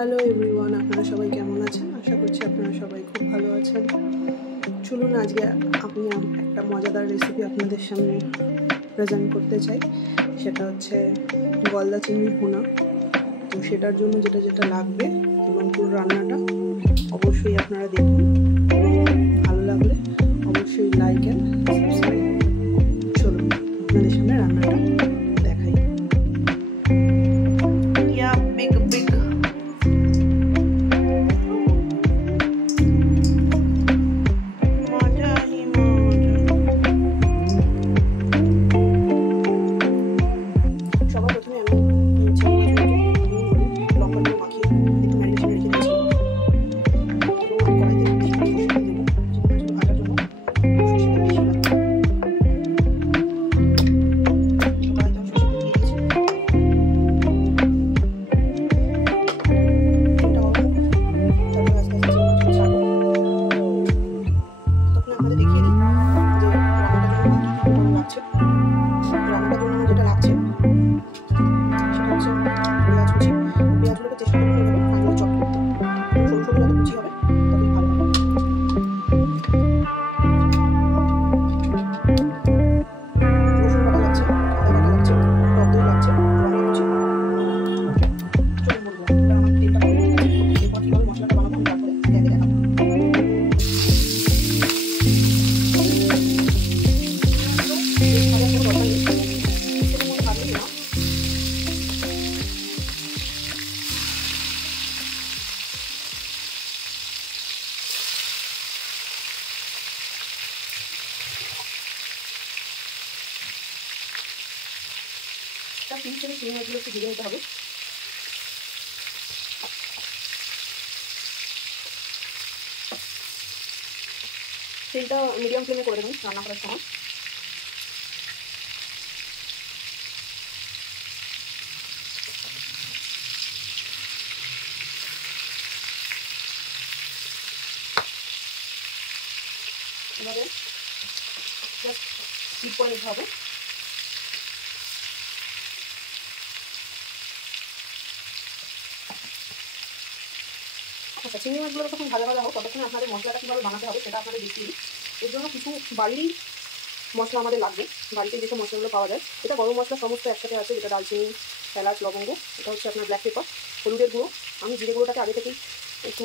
Hello everyone, আপনারা সবাই কেমন আছেন? আশা করছি আপনারা সবাই খুব ভালো আছেন। চলুন আজকে আমি একটা মজাদার রেসিপি আপনাদের সামনে প্রেজেন্ট করতে চাই। সেটা হচ্ছে গলদা চিংড়ি ভুনা। তো সেটার জন্য যেটা যেটা লাগবে এবং পুরো রান্নাটা অবশ্যই আপনারা দেখুন। ভালো লাগলে অবশ্যই লাইক অ্যান্ড সাবস্ক্রাইব। চলুন আপনাদের সামনে রান্নাটা দেখাই। চিংড়ি মাছগুলো একটু ভেজে নিতে হবে। তেলটা মিডিয়াম ফ্লেমে করে দেবেন রান্না করার সময়। এভাবে জাস্ট স্কিপ করে নিতে হবে। আচ্ছা, চিংড়ি মাছগুলো যখন ভাজা ভাজা হোক ততক্ষণে আপনাদের মশলাটা কীভাবে বানাতে হবে সেটা আপনাদের দেখিয়ে দিই। এর জন্য কিছু বাড়ির মশলা আমাদের লাগবে। বাড়িতে যেসব মশলাগুলো পাওয়া যায়, এটা গরম মশলা সমস্ত একসাথে আছে, যেটা দালচিনি, এলাচ, লবঙ্গ। এটা হচ্ছে আপনার ব্ল্যাক পেপার, হলুদের গুঁড়ো। আমি জিরে গুঁড়োটাকে আগে থেকেই একটু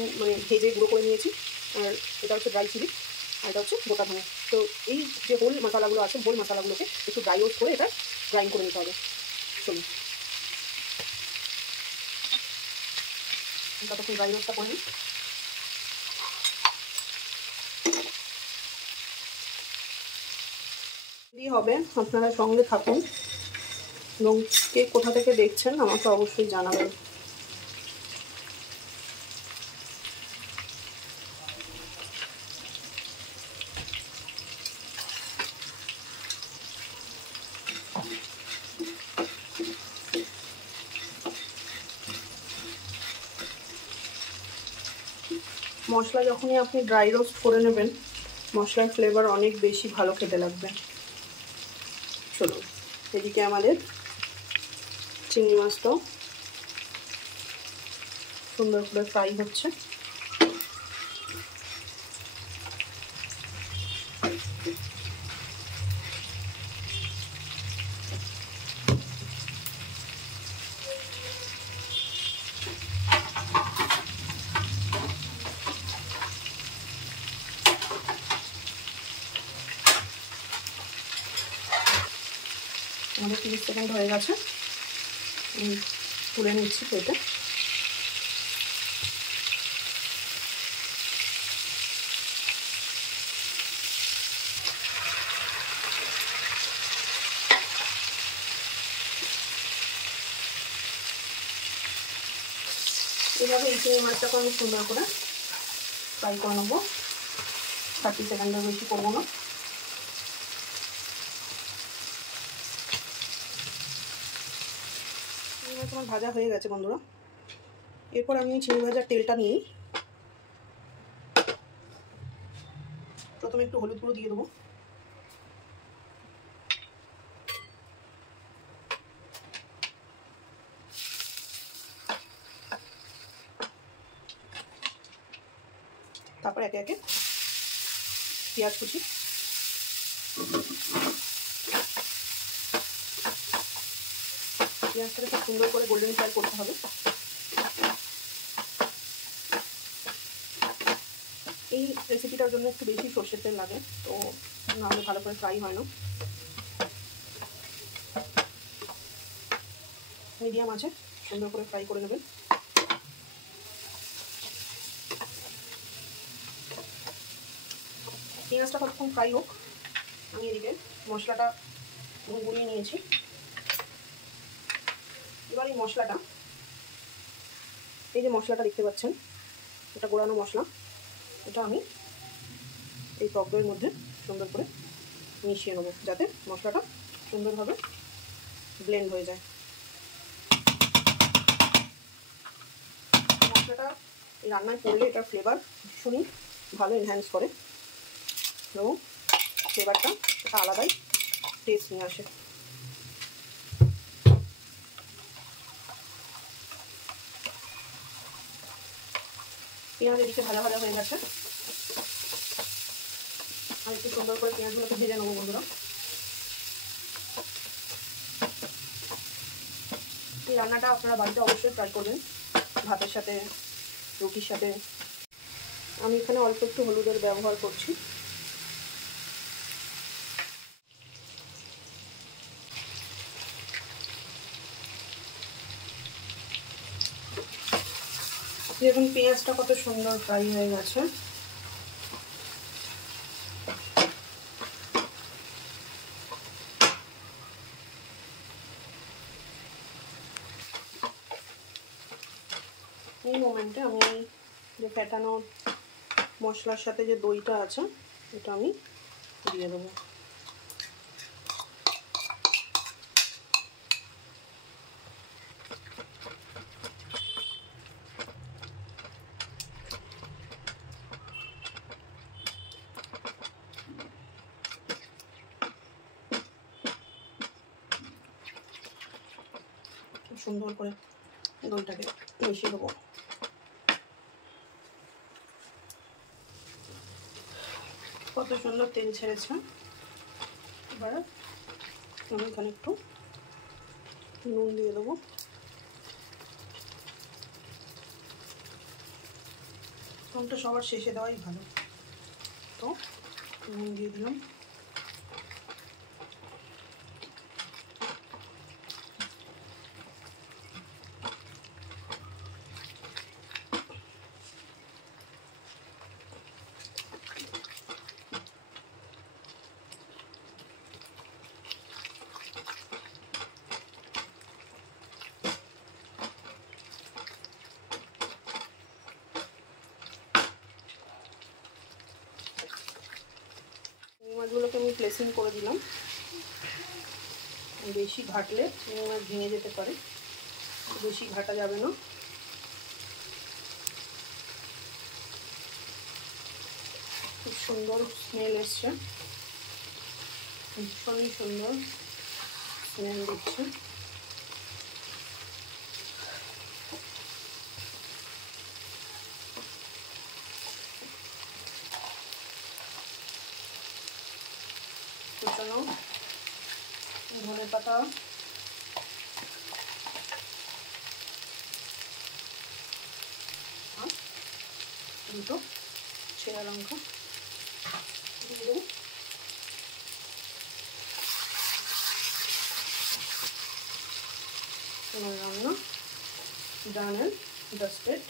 ভেজে গুঁড়ো করে নিয়েছি। আর এটা হচ্ছে ড্রাই চিলি, আর এটা হচ্ছে গোটা ধনে। তো এই যে হোল মশলাগুলো আছে, হোল মশলাগুলোকে একটু ড্রাই রোস্ট করে এটা গ্রাইন্ড করে নিতে হবে। চলুন ততক্ষণ ড্রাই রোস্টটা করে নিই। হবে, আপনারা সঙ্গে থাকুন এবং কে কোথা থেকে দেখছেন আমাকে অবশ্যই জানাবেন। মশলা যখনই আপনি ড্রাই রোস্ট করে নেবেন, মশলার ফ্লেভার অনেক বেশি ভালো খেতে লাগবে। চলুন এদিকে আমাদের চিংড়ি মাছটাও সুন্দর করে ফ্রাই হচ্ছে। আমাদের 30 সেকেন্ড হয়ে গেছে, তুলে নিচ্ছি প্লেটে। এভাবে এই চিংড়ি মাছটাকে আমি সুন্দর করে ফ্রাই করে নেবো। 30 সেকেন্ডের বেশি করবো না। চিংড়ি মাছ আমার ভাজা হয়ে গেছে বন্ধুরা। এরপর আমি চিংড়ি ভাজার তেলটা নিই। প্রথমে একটু হলুদ গুঁড়ো দিয়ে দেবো। তারপর একে একে পেঁয়াজ কুচি, পেঁয়াজটাকে খুব সুন্দর করে গোল্ডেন ফ্রাই করতে হবে। এই রেসিপিটার জন্য একটু বেশি সর্ষের তেল লাগে, তো নাহলে ভালো করে ফ্রাই হয় না। মিডিয়াম আছে সুন্দর করে ফ্রাই করে নেবেন। পেঁয়াজটা কতক্ষণ ফ্রাই হোক, আমি এদিকে মশলাটা গুঁড়িয়ে নিয়েছি। এবার এই মশলাটা, এই যে মশলাটা দেখতে পাচ্ছেন, এটা গোড়ানো মশলা, এটা আমি এই টক দইয়ের মধ্যে সুন্দর করে মিশিয়ে নেবো, যাতে মশলাটা সুন্দরভাবে ব্লেন্ড হয়ে যায়। মশলাটা রান্নায় পড়লে এটার ফ্লেভার ভীষণই ভালো এনহ্যান্স করে এবং ফ্লেভারটা একটা আলাদাই টেস্ট নিয়ে আসে। পেঁয়াজ এদিকে ভাজা ভাজা হয়ে গেছে, আর একটু সুন্দর করে পেঁয়াজগুলোকে ভেজে নেবো বন্ধুরা। এই রান্নাটা আপনারা বাড়িতে অবশ্যই ট্রাই করবেন, ভাতের সাথে, রুটির সাথে। আমি এখানে অল্প একটু হলুদের ব্যবহার করছি। দেখুন পেঁয়াজটা কত সুন্দর ফ্রাই হয়ে গেছে। এই মোমেন্টে আমি যে ফেটানো মশলার সাথে যে দইটা আছে এটা আমি দিয়ে দেবো। সুন্দর করে দইটাকে মিশিয়ে দেবো। কত সুন্দর তেল ছেড়েছে। এবার আমি এখানে একটু নুন দিয়ে দেবো। নুনটা সবার শেষে দেওয়াই ভালো, তো নুন দিয়ে দিলাম। মাছগুলোকে আমি প্লেসিং করে দিলাম। বেশি ঘাটলে মাছ ভেঙে যেতে পারে, বেশি ঘাটা যাবে না। খুব সুন্দর স্মেল এসছে, ভীষণই সুন্দর স্মেল দিচ্ছে। কুচানো ধনে পাতা, দুটো ছেঁড়া লঙ্কা দিয়ে দেবো। আমার রান্না ডান অ্যান্ড ডাস্টেড।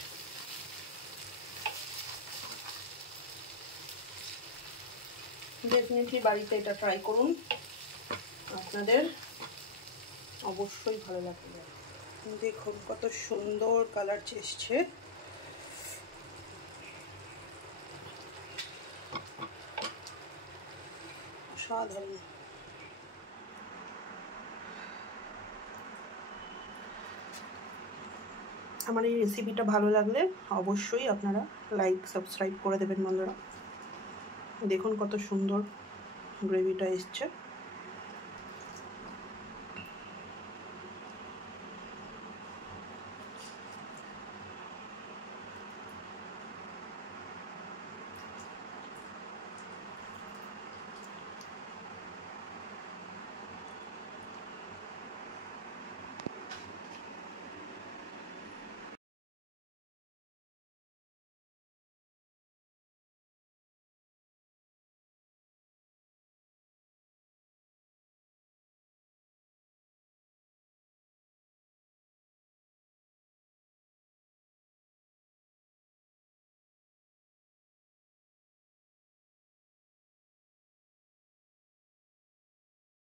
ডেফিনেটলি বাড়িতে এটা ট্রাই করুন, আপনাদের অবশ্যই ভালো লাগবে। দেখুন কত সুন্দর কালার এসছে। অসাধারণ। আমার এই রেসিপিটা ভালো লাগলে অবশ্যই আপনারা লাইক সাবস্ক্রাইব করে দেবেন বন্ধুরা। দেখুন কত সুন্দর গ্রেভিটা এসছে।